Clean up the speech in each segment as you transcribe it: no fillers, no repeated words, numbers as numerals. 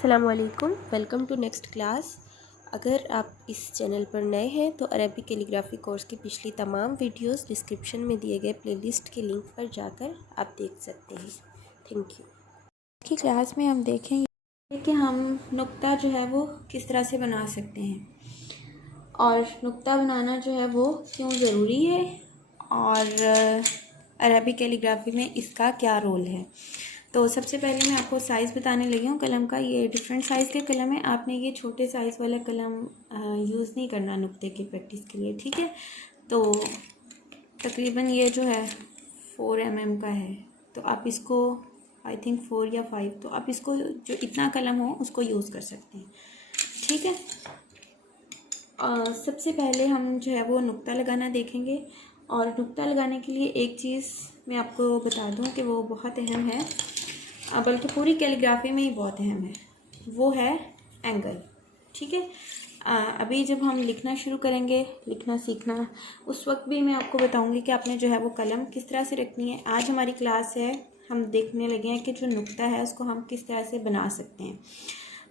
अस्सलामुअलैकुम, welcome to next class. अगर आप इस चैनल पर नए हैं तो अरबी कैलीग्राफी कोर्स की पिछली तमाम वीडियोस डिस्क्रिप्शन में दिए गए प्लेलिस्ट के लिंक पर जाकर आप देख सकते हैं। Thank you. आज की क्लास में हम देखेंगे कि हम नुक्ता जो है वो किस तरह से बना सकते हैं और नुक्ता बनाना जो है वो क्यों ज़रूरी है और अरबी कैलीग्राफी में इसका क्या रोल है। तो सबसे पहले मैं आपको साइज़ बताने लगी हूँ कलम का। ये डिफरेंट साइज़ के कलम है, आपने ये छोटे साइज़ वाला कलम यूज़ नहीं करना नुक्ते की प्रैक्टिस के लिए, ठीक है। तो तकरीबन ये जो है 4 mm का है, तो आप इसको आई थिंक 4 या 5, तो आप इसको जो इतना कलम हो उसको यूज़ कर सकते हैं, ठीक है। सबसे पहले हम जो है वो नुक्ता लगाना देखेंगे और नुक्ता लगाने के लिए एक चीज़ मैं आपको बता दूं कि वो बहुत अहम है, बल्कि पूरी कैलीग्राफी में ही बहुत अहम है, वो है एंगल, ठीक है। अभी जब हम लिखना शुरू करेंगे, लिखना सीखना, उस वक्त भी मैं आपको बताऊंगी कि आपने जो है वो कलम किस तरह से रखनी है। आज हमारी क्लास है, हम देखने लगे हैं कि जो नुक्ता है उसको हम किस तरह से बना सकते हैं।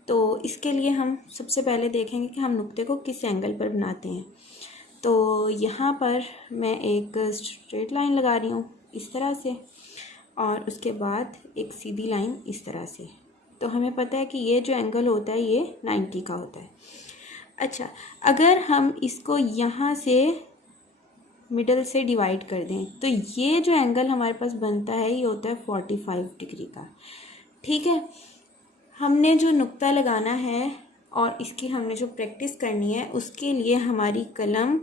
तो इसके लिए हम सबसे पहले देखेंगे कि हम नुक्ते को किस एंगल पर बनाते हैं। तो यहाँ पर मैं एक स्ट्रेट लाइन लगा रही हूँ इस तरह से, और उसके बाद एक सीधी लाइन इस तरह से। तो हमें पता है कि ये जो एंगल होता है ये 90 का होता है। अच्छा, अगर हम इसको यहाँ से मिडल से डिवाइड कर दें तो ये जो एंगल हमारे पास बनता है ये होता है 45 डिग्री का, ठीक है। हमने जो नुक्ता लगाना है और इसकी हमने जो प्रैक्टिस करनी है उसके लिए हमारी कलम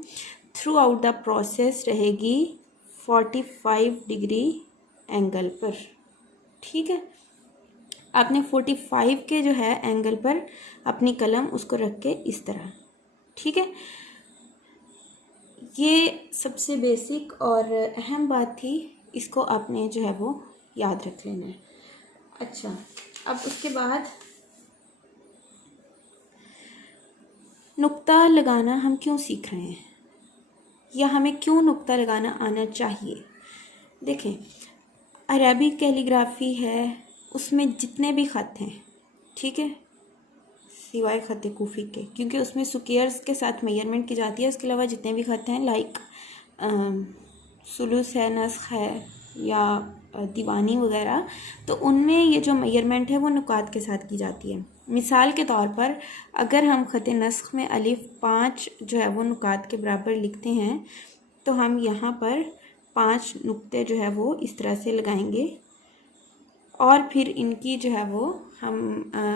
थ्रू आउट द प्रोसेस रहेगी 45 डिग्री एंगल पर, ठीक है। आपने 45 के जो है एंगल पर अपनी कलम उसको रख के इस तरह, ठीक है। ये सबसे बेसिक और अहम बात थी, इसको आपने जो है वो याद रख लेना है। अच्छा, अब उसके बाद नुक्ता लगाना हम क्यों सीख रहे हैं या हमें क्यों नुक्ता लगाना आना चाहिए। देखें, अरबी कैलीग्राफी है, उसमें जितने भी ख़त हैं, ठीक है, सिवाय ख़त कूफ़ी के, क्योंकि उसमें स्क्वायर्स के साथ मेजरमेंट की जाती है। उसके अलावा जितने भी ख़त हैं लाइक सुलूस है, नस्ख है या दीवानी वगैरह, तो उनमें ये जो मेजरमेंट है वो नुकात के साथ की जाती है। मिसाल के तौर पर अगर हम ख़त नस्ख में अलिफ 5 जो है वो नुकात के बराबर लिखते हैं तो हम यहाँ पर 5 नुक्ते जो है वो इस तरह से लगाएंगे और फिर इनकी जो है वो हम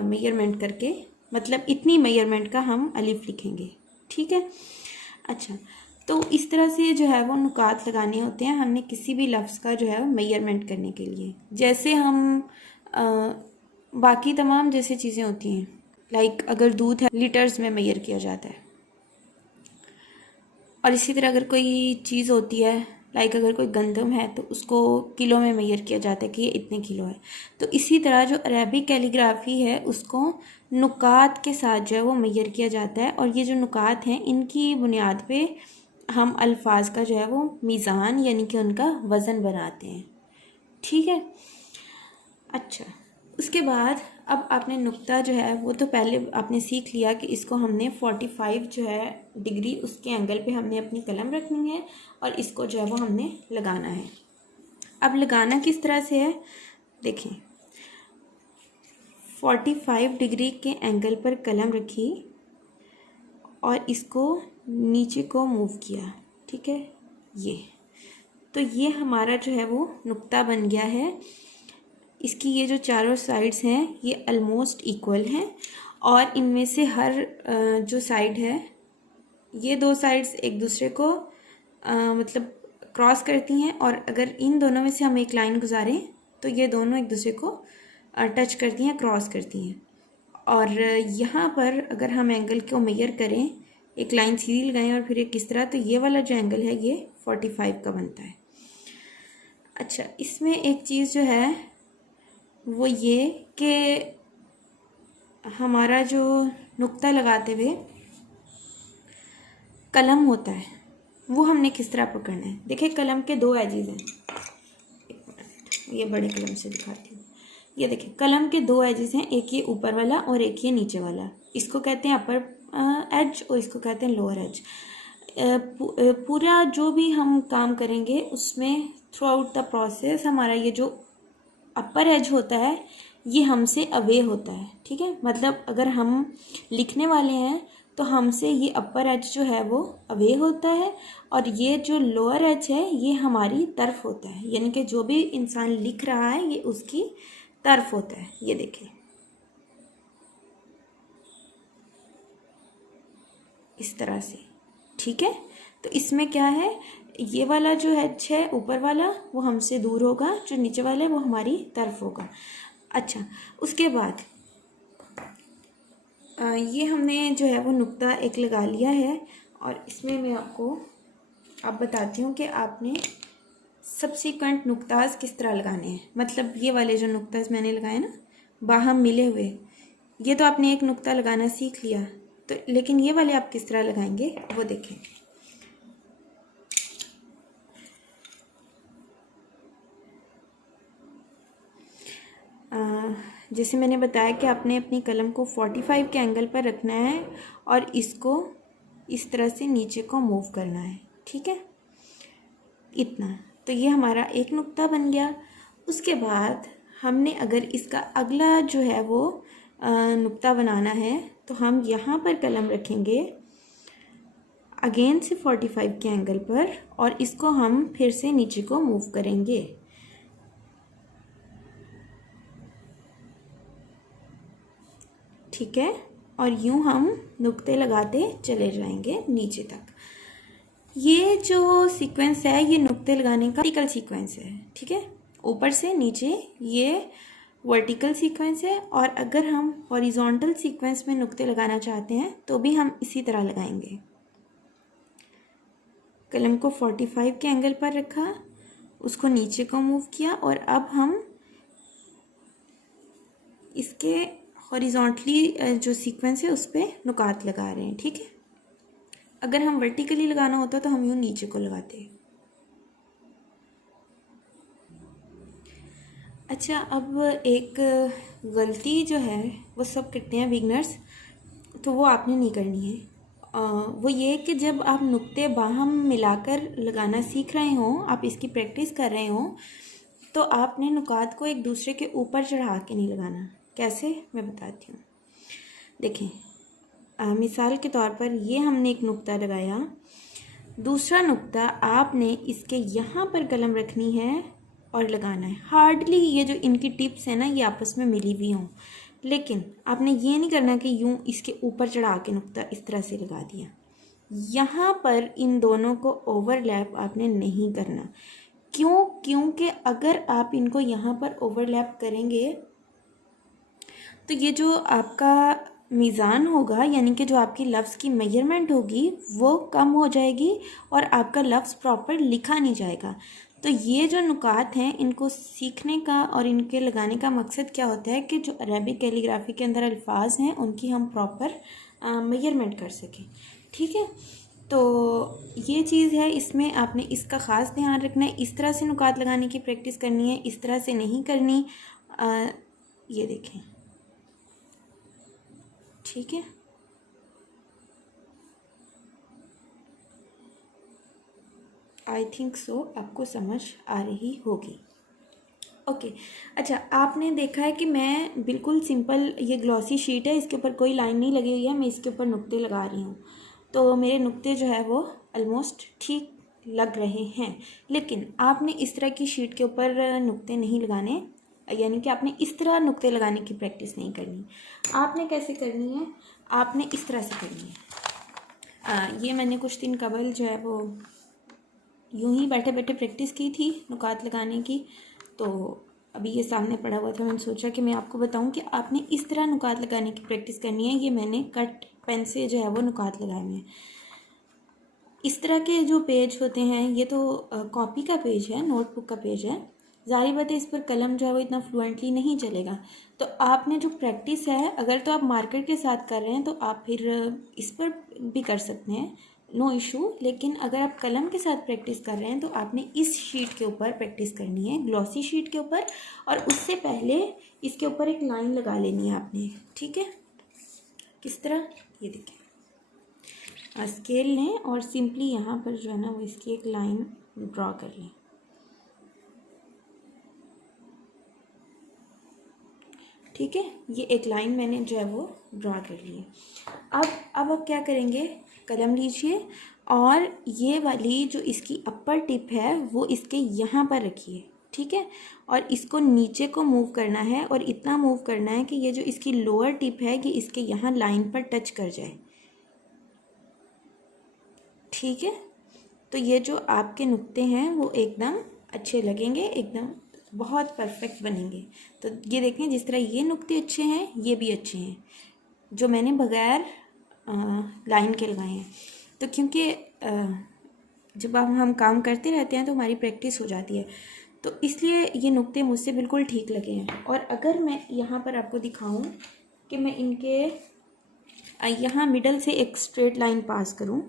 मेजरमेंट करके, मतलब इतनी मेजरमेंट का हम अलिफ लिखेंगे, ठीक है। अच्छा, तो इस तरह से जो है वो नुकात लगाने होते हैं हमने किसी भी लफ्ज़ का जो है मेजरमेंट करने के लिए। जैसे हम बाकी तमाम जैसे चीज़ें होती हैं, लाइक अगर दूध है लीटर्स में मेजर किया जाता है, और इसी तरह अगर कोई चीज़ होती है लाइक अगर कोई गंदम है तो उसको किलो में मेजर किया जाता है कि ये इतने किलो है। तो इसी तरह जो अरबी कैलीग्राफी है उसको नुकात के साथ जो है वो मेजर किया जाता है, और ये जो नुकात हैं इनकी बुनियाद पे हम अल्फाज का जो है वो मीज़ान यानी कि उनका वज़न बनाते हैं, ठीक है। अच्छा, उसके बाद अब आपने नुक्ता जो है वो तो पहले आपने सीख लिया कि इसको हमने 45 जो है डिग्री उसके एंगल पे हमने अपनी कलम रखनी है और इसको जो है वो हमने लगाना है। अब लगाना किस तरह से है, देखें, 45 डिग्री के एंगल पर कलम रखी और इसको नीचे को मूव किया, ठीक है, ये तो ये हमारा जो है वो नुक्ता बन गया है। इसकी ये जो चारों साइड्स हैं ये ऑलमोस्ट इक्वल हैं और इनमें से हर जो साइड है ये दो साइड्स एक दूसरे को मतलब क्रॉस करती हैं, और अगर इन दोनों में से हम एक लाइन गुजारें तो ये दोनों एक दूसरे को टच करती हैं, क्रॉस करती हैं। और यहाँ पर अगर हम एंगल को मेजर करें, एक लाइन सीधी लगाएं और फिर एक इस तरह, तो ये वाला जो एंगल है ये 45 का बनता है। अच्छा, इसमें एक चीज़ जो है वो ये कि हमारा जो नुक्ता लगाते हुए कलम होता है वो हमने किस तरह पकड़ना है। देखिए, कलम के दो एजेस हैं, एक मिनट ये बड़े कलम से दिखाती हूँ। ये देखिए कलम के दो एजेस हैं, एक ये ऊपर वाला और एक ये नीचे वाला। इसको कहते हैं अपर एज और इसको कहते हैं लोअर एज। पूरा जो भी हम काम करेंगे उसमें थ्रू आउट द प्रोसेस हमारा ये जो अपर एज होता है ये हमसे अवे होता है, ठीक है। मतलब अगर हम लिखने वाले हैं तो हमसे ये अपर एज जो है वो अवे होता है और ये जो लोअर एज है ये हमारी तरफ होता है, यानी कि जो भी इंसान लिख रहा है ये उसकी तरफ होता है। ये देखें इस तरह से, ठीक है। तो इसमें क्या है, ये वाला जो एज है ऊपर वाला वो हमसे दूर होगा, जो नीचे वाला है वो हमारी तरफ होगा। अच्छा, उसके बाद ये हमने जो है वो नुक्ता एक लगा लिया है और इसमें मैं आपको अब बताती हूँ कि आपने सब्सिक्वेंट नुक्ताज किस तरह लगाने हैं। मतलब ये वाले जो नुक्ताज मैंने लगाए ना बाहम मिले हुए, ये तो आपने एक नुक्ता लगाना सीख लिया, तो लेकिन ये वाले आप किस तरह लगाएंगे वो देखें। जैसे मैंने बताया कि आपने अपनी कलम को 45 के एंगल पर रखना है और इसको इस तरह से नीचे को मूव करना है, ठीक है, इतना। तो ये हमारा एक नुक्ता बन गया। उसके बाद हमने अगर इसका अगला जो है वो नुक्ता बनाना है तो हम यहाँ पर कलम रखेंगे अगेन से 45 के एंगल पर और इसको हम फिर से नीचे को मूव करेंगे। ठीक है, और यूं हम नुक्ते लगाते चले जाएंगे नीचे तक। ये जो सीक्वेंस है ये नुक्ते लगाने का वर्टिकल सीक्वेंस है, ठीक है, ऊपर से नीचे ये वर्टिकल सीक्वेंस है। और अगर हम हॉरिजॉन्टल सीक्वेंस में नुक्ते लगाना चाहते हैं तो भी हम इसी तरह लगाएंगे। कलम को 45 के एंगल पर रखा, उसको नीचे को मूव किया और अब हम इसके हॉरिजॉन्टली जो सीक्वेंस है उस पर नुकात लगा रहे हैं, ठीक है। अगर हम वर्टिकली लगाना होता तो हम यूँ नीचे को लगाते हैं। अच्छा, अब एक गलती जो है वो सब करते हैं बिगनर्स, तो वो आपने नहीं करनी है। वो ये कि जब आप नुक्ते बाहम मिलाकर लगाना सीख रहे हों, आप इसकी प्रैक्टिस कर रहे हों, तो आपने नुकात को एक दूसरे के ऊपर चढ़ा के नहीं लगाना। कैसे, मैं बताती हूँ। देखें, मिसाल के तौर पर ये हमने एक नुक्ता लगाया, दूसरा नुक्ता आपने इसके यहाँ पर कलम रखनी है और लगाना है। हार्डली ये जो इनकी टिप्स है ना ये आपस में मिली हुई हों, लेकिन आपने ये नहीं करना कि यूँ इसके ऊपर चढ़ा के नुक्ता इस तरह से लगा दिया। यहाँ पर इन दोनों को ओवरलैप आपने नहीं करना। क्यों? क्योंकि अगर आप इनको यहाँ पर ओवरलैप करेंगे तो ये जो आपका मीज़ान होगा, यानी कि जो आपकी लफ्ज़ की मेजरमेंट होगी वो कम हो जाएगी और आपका लफ्ज़ प्रॉपर लिखा नहीं जाएगा। तो ये जो नुकात हैं इनको सीखने का और इनके लगाने का मकसद क्या होता है कि जो अरबिक कैलीग्राफी के अंदर अल्फाज हैं उनकी हम प्रॉपर मेजरमेंट कर सकें, ठीक है। तो ये चीज़ है, इसमें आपने इसका ख़ास ध्यान रखना है। इस तरह से नुकात लगाने की प्रैक्टिस करनी है, इस तरह से नहीं करनी। ये देखें, ठीक है। आई थिंक सो आपको समझ आ रही होगी। ओके, अच्छा, आपने देखा है कि मैं बिल्कुल सिंपल, ये ग्लॉसी शीट है, इसके ऊपर कोई लाइन नहीं लगी हुई है, मैं इसके ऊपर नुक्ते लगा रही हूँ। तो मेरे नुक्ते जो है वो ऑलमोस्ट ठीक लग रहे हैं। लेकिन आपने इस तरह की शीट के ऊपर नुक्ते नहीं लगाने, यानी कि आपने इस तरह नुक्ते लगाने की प्रैक्टिस नहीं करनी। आपने कैसे करनी है, आपने इस तरह से करनी है। ये मैंने कुछ दिन कबल जो है वो यूं ही बैठे बैठे प्रैक्टिस की थी नुकात लगाने की, तो अभी ये सामने पड़ा हुआ था, मैंने सोचा कि मैं आपको बताऊं कि आपने इस तरह नुकात लगाने की प्रैक्टिस करनी है। ये मैंने कट पेन से जो है वो नुकात लगाए हुए हैं। इस तरह के जो पेज होते हैं ये तो कॉपी का पेज है, नोटबुक का पेज है, ज़ाहिर बात है इस पर कलम जो है वो इतना फ्लुएंटली नहीं चलेगा। तो आपने जो प्रैक्टिस है, अगर तो आप मार्कर के साथ कर रहे हैं तो आप फिर इस पर भी कर सकते हैं, नो इशू। लेकिन अगर आप कलम के साथ प्रैक्टिस कर रहे हैं तो आपने इस शीट के ऊपर प्रैक्टिस करनी है, ग्लॉसी शीट के ऊपर, और उससे पहले इसके ऊपर एक लाइन लगा लेनी है आपने। ठीक है, किस तरह, ये देखिए, स्केल लें और सिंपली यहाँ पर जो है ना वो इसकी एक लाइन ड्रॉ कर लें। ठीक है, ये एक लाइन मैंने जो है वो ड्रॉ कर ली है। अब आप क्या करेंगे, कलम लीजिए और ये वाली जो इसकी अपर टिप है वो इसके यहाँ पर रखिए। ठीक है, और इसको नीचे को मूव करना है और इतना मूव करना है कि ये जो इसकी लोअर टिप है कि इसके यहाँ लाइन पर टच कर जाए। ठीक है, तो ये जो आपके नुक्ते हैं वो एकदम अच्छे लगेंगे, एकदम बहुत परफेक्ट बनेंगे। तो ये देखें, जिस तरह ये नुक्ते अच्छे हैं ये भी अच्छे हैं जो मैंने बगैर लाइन के लगाए हैं। तो क्योंकि जब हम काम करते रहते हैं तो हमारी प्रैक्टिस हो जाती है, तो इसलिए ये नुक्ते मुझसे बिल्कुल ठीक लगे हैं। और अगर मैं यहाँ पर आपको दिखाऊं कि मैं इनके यहाँ मिडल से एक स्ट्रेट लाइन पास करूँ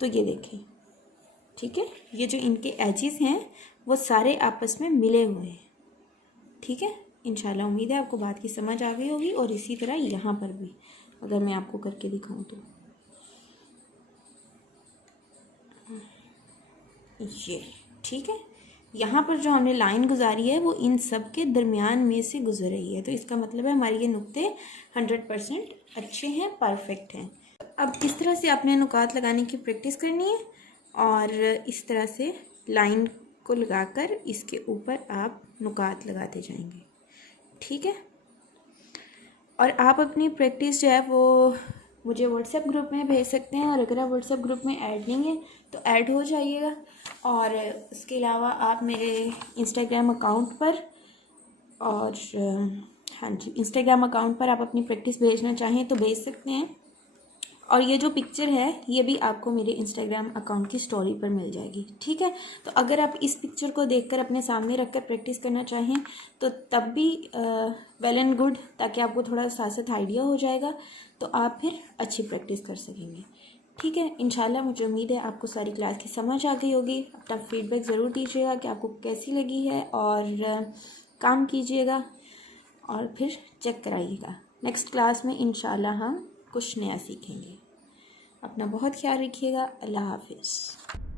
तो ये देखें। ठीक है, ये जो इनके एजेस हैं वो सारे आपस में मिले हुए हैं। ठीक है, इंशाल्लाह उम्मीद है आपको बात की समझ आ गई होगी। और इसी तरह यहाँ पर भी अगर मैं आपको करके दिखाऊं तो ये, ठीक है, यहाँ पर जो हमने लाइन गुजारी है वो इन सब के दरमियान में से गुजर रही है। तो इसका मतलब है हमारे ये नुक्ते 100% अच्छे हैं, परफेक्ट हैं। अब इस तरह से आपने नुकात लगाने की प्रैक्टिस करनी है और इस तरह से लाइन को लगाकर इसके ऊपर आप नुकात लगाते जाएंगे। ठीक है, और आप अपनी प्रैक्टिस जो है वो मुझे व्हाट्सएप ग्रुप में भेज सकते हैं, और अगर आप व्हाट्सएप ग्रुप में ऐड नहीं है तो ऐड हो जाइएगा। और उसके अलावा आप मेरे इंस्टाग्राम अकाउंट पर, और हाँ जी, इंस्टाग्राम अकाउंट पर आप अपनी प्रैक्टिस भेजना चाहें तो भेज सकते हैं। और ये जो पिक्चर है ये भी आपको मेरे इंस्टाग्राम अकाउंट की स्टोरी पर मिल जाएगी। ठीक है, तो अगर आप इस पिक्चर को देखकर अपने सामने रखकर प्रैक्टिस करना चाहें तो तब भी वेल एंड गुड, ताकि आपको थोड़ा साथ साथ आइडिया हो जाएगा, तो आप फिर अच्छी प्रैक्टिस कर सकेंगे। ठीक है, इंशाल्लाह मुझे उम्मीद है आपको सारी क्लास की समझ आ गई होगी। अपना फीडबैक ज़रूर दीजिएगा कि आपको कैसी लगी है, और काम कीजिएगा और फिर चेक कराइएगा। नेक्स्ट क्लास में इंशाल्लाह हम कुछ नया सीखेंगे। अपना बहुत ख्याल रखिएगा। अल्लाह हाफिज़।